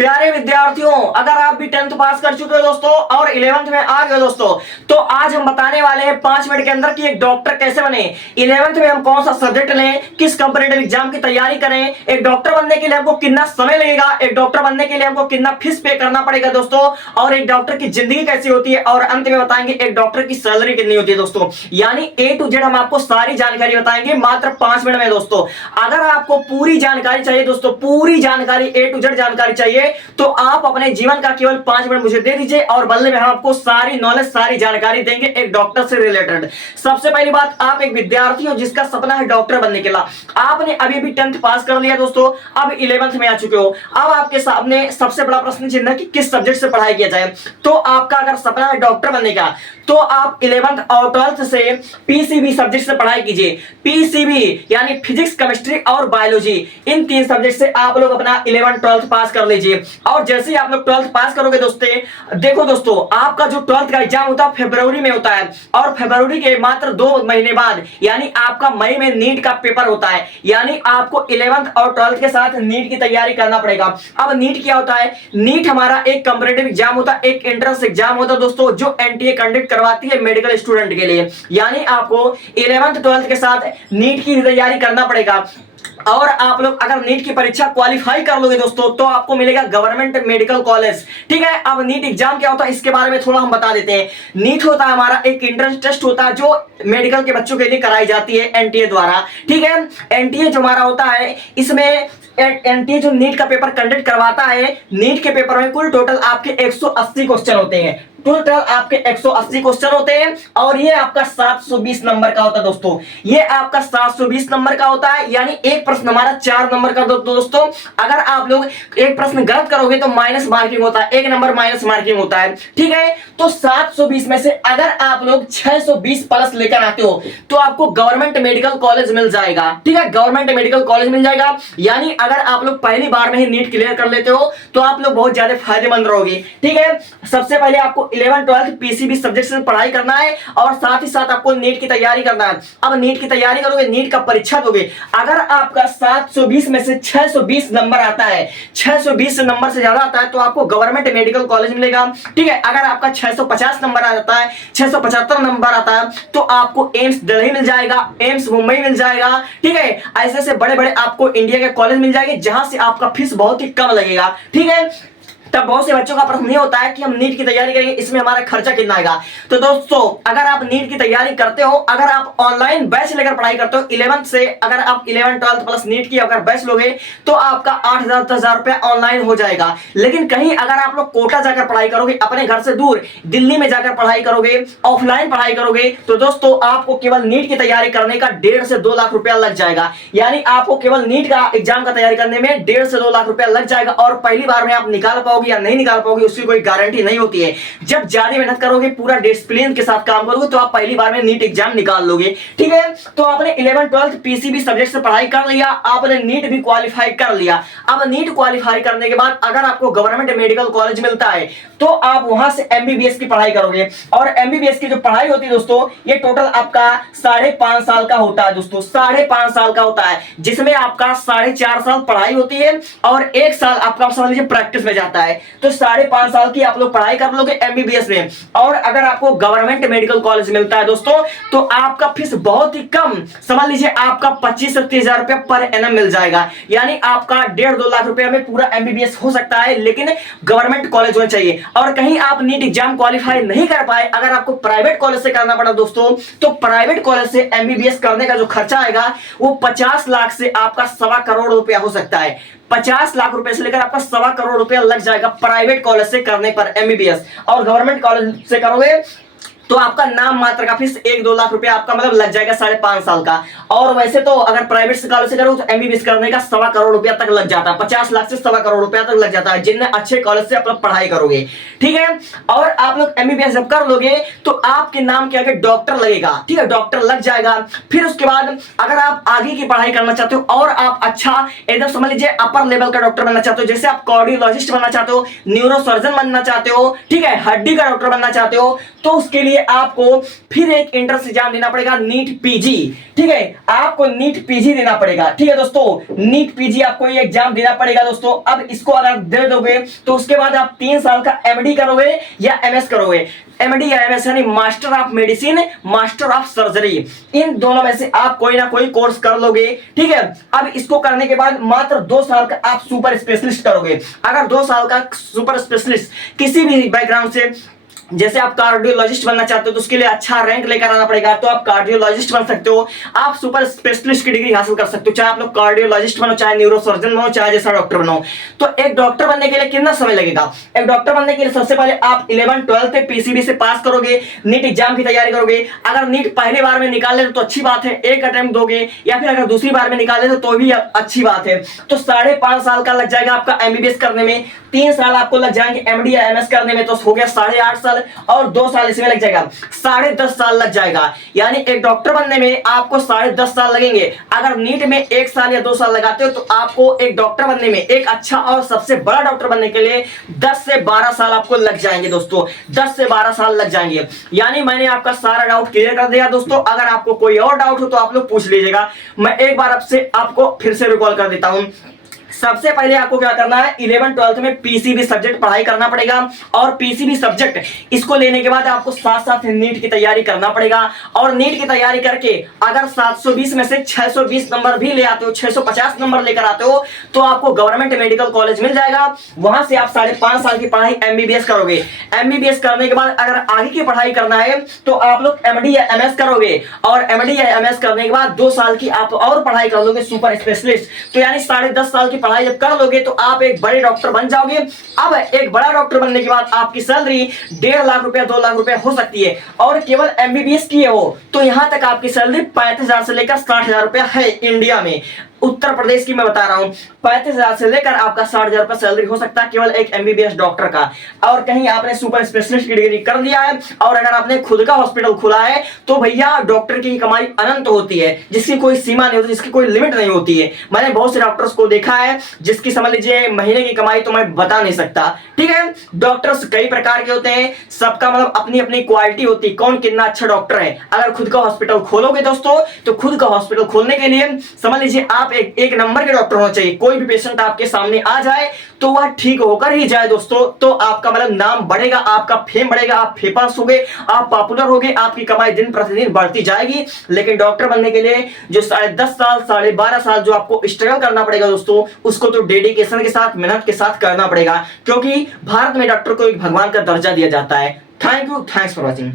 प्यारे विद्यार्थियों, अगर आप भी 10th पास कर चुके हो दोस्तों और 11th में आ गए दोस्तों, तो आज हम बताने वाले हैं 5 मिनट के अंदर कि एक डॉक्टर कैसे बने। 11th में हम कौन सा सब्जेक्ट लें, किस कॉम्पिटिटिव एग्जाम की तैयारी करें, एक डॉक्टर बनने के लिए हमको कितना समय लगेगा, एक डॉक्टर बनने के लिए हमको कितना फीस पे करना पड़ेगा दोस्तों, और एक डॉक्टर की जिंदगी कैसी होती है, और अंत में बताएंगे एक डॉक्टर की सैलरी कितनी होती है दोस्तों। यानी A to Z हम आपको सारी जानकारी बताएंगे मात्र 5 मिनट में दोस्तों। अगर आपको पूरी जानकारी चाहिए दोस्तों, पूरी जानकारी A to Z जानकारी चाहिए, तो आप अपने जीवन का केवल 5 मिनट मुझे दे दीजिए और बदले में हम आपको सारी नॉलेज, सारी जानकारी देंगे एक डॉक्टर से रिलेटेड। सबसे पहली बात, आप एक विद्यार्थी हो जिसका सपना है डॉक्टर बनने के लिए। आपने अभी भी 10th पास कर लिया दोस्तों, अब 11th में आ चुके हो। अब आपके सामने सबसे बड़ा प्रश्न चिन्ह है कि किस सब्जेक्ट से पढ़ाई किया जाए। तो आपका अगर सपना है डॉक्टर बनने का, तो आप 11th और 12th से पीसीबी सब्जेक्ट से पढ़ाई कीजिए। पीसीबी यानी फिजिक्स, केमिस्ट्री और बायोलॉजी, इन 3 सब्जेक्ट से आप लोग अपना 11th 12th पास कर लीजिए। और जैसे ही आप लोग 12th पास करोगे दोस्तों, देखो दोस्तों, आपका जो 12th का एग्जाम होता है फरवरी में होता है, और फरवरी के मात्र 2 महीने बाद यानी आपका मई में नीट का पेपर होता है। यानी आपको 11th और 12th के साथ नीट की तैयारी करना पड़ेगा। अब नीट क्या होता है? नीट हमारा एक कॉम्पिटिटिव एग्जाम होता है, एक एंट्रेंस एग्जाम होता है दोस्तों, जो एनटीए कंडक्ट करवाती है मेडिकल स्टूडेंट के लिए। यानी आपको 11th 12th के साथ नीट की तैयारी करना पड़ेगा। और आप लोग अगर नीट की परीक्षा क्वालिफाई कर लोगे दोस्तों, तो आपको मिलेगा गवर्नमेंट मेडिकल कॉलेज। ठीक है, अब नीट एग्जाम क्या होता है इसके बारे में थोड़ा हम बता देते हैं। नीट होता है हमारा एक एंट्रेंस टेस्ट होता है, जो मेडिकल के बच्चों के लिए कराई जाती है एनटीए द्वारा। ठीक है, एनटीए जो हमारा होता है, इसमें एनटीए जो नीट का पेपर कंडक्ट करवाता है, नीट के पेपर में कुल टोटल आपके 180 क्वेश्चन होते हैं। टोटल आपके 180 क्वेश्चन होते हैं, और ये आपका 720 नंबर का होता है दोस्तों। ये आपका 720 नंबर का होता है, यानी एक प्रश्न हमारा 4 नंबर का दोस्तों। अगर आप लोग एक प्रश्न गलत करोगे तो माइनस मार्किंग होता है, 1 नंबर माइनस मार्किंग होता है। ठीक है, तो 720 में से अगर आप लोग 620 प्लस लेकर आते हो, तो आपको गवर्नमेंट मेडिकल कॉलेज मिल जाएगा। ठीक है, गवर्नमेंट मेडिकल कॉलेज मिल जाएगा। यानी अगर आप लोग पहली बार में ही नीट क्लियर कर लेते हो, तो आप लोग बहुत ज्यादा फायदेमंद रहोगे। ठीक है, सबसे पहले आपको 11th 12th पीसीबी सब्जेक्ट से पढ़ाई करना है, और साथ ही साथ आपको नीट की तैयारी करना है। अब नीट की तैयारी करोगे, नीट का परीक्षा दोगे। अगर आपका 720 में से 620 नंबर आता है, 620 नंबर से ज्यादा आता है, तो आपको गवर्नमेंट मेडिकल कॉलेज मिलेगा। ठीक है, अगर आपका 650 नंबर आ जाता है, 675 नंबर आता है, तो आपको एम्स दिल्ली मिल जाएगा, एम्स मुंबई मिल जाएगा। ठीक है, ऐसे से बड़े बड़े आपको इंडिया के कॉलेज मिल जाएंगे, जहां से आपका फीस बहुत ही कम लगेगा। ठीक है, तब बहुत से बच्चों का प्रश्न ये होता है कि हम नीट की तैयारी करेंगे, इसमें हमारा खर्चा कितना आएगा। तो दोस्तों, अगर आप नीट की तैयारी करते हो, अगर आप ऑनलाइन बैच लेकर पढ़ाई करते हो 11th से, अगर आप 11th 12th प्लस नीट की अगर बैच लोगे, तो आपका 8,000 10,000 रुपया ऑनलाइन हो जाएगा। लेकिन कहीं अगर आप लोग कोटा जाकर पढ़ाई करोगे, अपने घर से दूर दिल्ली में जाकर पढ़ाई करोगे, ऑफलाइन पढ़ाई करोगे, तो दोस्तों आपको केवल नीट की तैयारी करने का 1.5 से 2 लाख रुपया लग जाएगा। यानी आपको केवल नीट का एग्जाम का तैयारी करने में 1.5 से 2 लाख रुपया लग जाएगा, और पहली बार में आप निकाल पाओगे या नहीं निकाल पाओगे उसकी कोई गारंटी नहीं होती है। जब ज्यादा मेहनत करोगे, पूरा डिसिप्लिन के साथ काम करोगे, तो आप पहली बार में नीट एग्जाम निकाल लोगे। ठीक है, तो आपने 11th 12th पीसीबी सब्जेक्ट से पढ़ाई कर लिया, आपने नीट भी क्वालिफाई कर लिया। अब नीट क्वालिफाई करने के बाद अगर आपको गवर्नमेंट मेडिकल कॉलेज मिलता है, तो आप वहां से एमबीबीएस की पढ़ाई करोगे। और एमबीबीएस की जो पढ़ाई होती है दोस्तों, ये टोटल आपका 5.5 साल का होता है दोस्तों, 5.5 साल का होता है, जिसमें आपका 4.5 साल पढ़ाई होती है, और 1 साल आपका समझ लीजिए प्रैक्टिस में जाता है। तो 5.5 साल की आप लोग पढ़ाई कर लोगे एमबीबीएस में। और अगर आपको गवर्नमेंट मेडिकल कॉलेज मिलता है दोस्तों, तो आपका फीस बहुत ही कम, समझ लीजिए आपका 25 से 30 हजार रुपया पर एनम मिल जाएगा। यानी आपका 1.5-2 लाख रुपया में पूरा एमबीबीएस हो सकता है, लेकिन गवर्नमेंट कॉलेज होना चाहिए। और कहीं आप नीट एग्जाम क्वालिफाई नहीं कर पाए, अगर आपको प्राइवेट कॉलेज से करना पड़ा दोस्तों, तो प्राइवेट कॉलेज से एमबीबीएस करने का जो खर्चा आएगा, वो 50 लाख से आपका 1.25 करोड़ रुपया हो सकता है। 50 लाख रुपए से लेकर आपका 1.25 करोड़ रुपया लग जाएगा प्राइवेट कॉलेज से करने पर एमबीबीएस। और गवर्नमेंट कॉलेज से करोगे, तो आपका नाम मात्र का फीस 1-2 लाख रुपया आपका मतलब लग जाएगा 5.5 साल का। और वैसे तो अगर प्राइवेट से कॉलेज से करो, तो एमबीबीएस करने का 1.25 करोड़ रुपया तक लग जाता है, 50 लाख से 1.25 करोड़ रुपया तक लग जाता है, जिनमें अच्छे कॉलेज से आप लोग पढ़ाई करोगे। ठीक है, और आप लोग एमबीबीएस जब कर लोगे, तो आपके नाम के आगे डॉक्टर लगेगा। ठीक है, डॉक्टर लग जाएगा। फिर उसके बाद अगर आप आगे की पढ़ाई करना चाहते हो, और आप अच्छा एकदम समझ लीजिए अपर लेवल का डॉक्टर बनना चाहते हो, जैसे आप कार्डियोलॉजिस्ट बनना चाहते हो, न्यूरोसर्जन बनना चाहते हो, ठीक है, हड्डी का डॉक्टर बनना चाहते हो, तो उसके लिए आपको फिर एक एंट्रेंस एग्जाम देना पड़ेगा, नीट पीजी। ठीक है, आपको नीट पीजी देना पड़ेगा। ठीक है दोस्तों, नीट पीजी आपको ये एग्जाम देना पड़ेगा दोस्तों। अब इसको अगर दे दोगे तो उसके बाद आप 3 साल का एमडी करोगे या एमएस करोगे। एमडी या एमएस यानी master of medicine, master of surgery, इन दोनों में से आप कोई ना कोई कोर्स कर लोगे। ठीक है, अब इसको करने के बाद मात्र 2 साल का आप सुपर स्पेशलिस्ट करोगे। अगर 2 साल का सुपर स्पेशलिस्ट किसी भी बैकग्राउंड से, जैसे आप कार्डियोलॉजिस्ट बनना चाहते हो तो उसके लिए अच्छा रैंक लेकर आना पड़ेगा, तो आप कार्डियोलॉजिस्ट बन सकते हो। आप सुपर स्पेशलिस्ट की डिग्री हासिल कर सकते हो, चाहे आप लोग कार्डियोलॉजिस्ट बनो, चाहे न्यूरोसर्जन बनो, चाहे जैसा डॉक्टर बनो। तो एक डॉक्टर बनने के लिए कितना समय लगेगा? एक डॉक्टर बनने के लिए सबसे पहले आप 11 12 पीसीबी से पास करोगे, नीट एग्जाम की तैयारी करोगे। अगर नीट पहली बार में निकाल ले तो अच्छी बात है, एक अटेम्प्ट दोगे, या फिर अगर दूसरी बार में निकाल ले तो भी अच्छी बात है। तो 5.5 साल का लग जाएगा आपका एमबीबीएस करने में, 3 साल आपको लग जाएंगे एमडी या एमएस करने में, तो हो गया 8.5 साल, और 2 साल इसमें लग जाएगा, 10.5 साल लग जाएगा। यानी एक डॉक्टर बनने में आपको 10.5 साल लगेंगे। अगर नीट में 1 साल या 2 साल लगाते हो तो आपको एक डॉक्टर बनने में, एक अच्छा और सबसे बड़ा डॉक्टर बनने के लिए 10 से 12 साल आपको लग जाएंगे दोस्तों, 10 से 12 साल लग जाएंगे। यानी मैंने आपका सारा डाउट क्लियर कर दिया दोस्तों। अगर आपको कोई और डाउट हो तो आप लोग पूछ लीजिएगा, मैं एक बार आपसे आपको फिर से रिकॉल कर देता हूं। सबसे पहले आपको क्या करना है, 11 12 में पीसीबी सब्जेक्ट पढ़ाई करना पड़ेगा, और पीसीबी सब्जेक्ट इसको लेने के बाद आपको साथ साथ नीट की तैयारी करना पड़ेगा। और नीट की तैयारी करके अगर 720 में से 620 नंबर भी ले आते हो, 650 नंबर लेकर आते हो, तो आपको गवर्नमेंट मेडिकल कॉलेज मिल जाएगा। वहां से आप 5.5 साल की पढ़ाई एमबीबीएस करोगे। एमबीबीएस करने के बाद अगर आगे की पढ़ाई करना है तो आप लोग एमडी या एमएस करोगे, और एमडी या एमएस करने के बाद 2 साल की आप और पढ़ाई कर लोगे, सुपर स्पेशलिस्ट। तो यानी 10.5 साल की पढ़ाई जब कर लोगे तो आप एक बड़े डॉक्टर बन जाओगे। अब एक बड़ा डॉक्टर बनने के बाद आपकी सैलरी 1.5 लाख रुपया 2 लाख रुपया हो सकती है, और केवल एमबीबीएस की है वो, तो यहां तक आपकी सैलरी 35,000 से लेकर 60,000 रुपया है इंडिया में। उत्तर प्रदेश की मैं बता रहा हूं, 35,000 से लेकर आपका 60,000 रुपया सैलरी हो सकता है केवल एक एमबीबीएस डॉक्टर का। और कहीं आपने सुपर स्पेशलिस्ट की डिग्री कर दिया है और अगर आपने खुद का हॉस्पिटल खुला है तो भैया डॉक्टर की कमाई अनंत होती है, जिसकी कोई सीमा नहीं होती, जिसकी कोई लिमिट नहीं होती है। मैंने बहुत से डॉक्टर्स को देखा है जिसकी समझ लीजिए महीने की कमाई तो मैं बता नहीं सकता। ठीक है, डॉक्टर्स कई प्रकार के होते हैं, सबका मतलब अपनी अपनी क्वालिटी होती है, कौन कितना अच्छा डॉक्टर है। अगर खुद का हॉस्पिटल खोलोगे दोस्तों तो खुद का हॉस्पिटल खोलने के लिए समझ लीजिए आप एक नंबर के डॉक्टर होना चाहिए। कोई भी पेशेंट आपके सामने आ जाए तो वह ठीक होकर ही जाए दोस्तों, तो आपका मतलब नाम बढ़ेगा, आपका फेम बढ़ेगा, आप फेमस होगे, आप पॉपुलर होगे, आपकी कमाई दिन प्रतिदिन बढ़ती जाएगी। लेकिन डॉक्टर बनने के लिए जो 10.5 साल 12.5 साल जो आपको स्ट्रगल करना पड़ेगा दोस्तों, उसको तो डेडिकेशन के साथ, मेहनत के साथ करना पड़ेगा, क्योंकि भारत में डॉक्टर को एक भगवान का दर्जा दिया जाता है। Thank you, thanks for watching.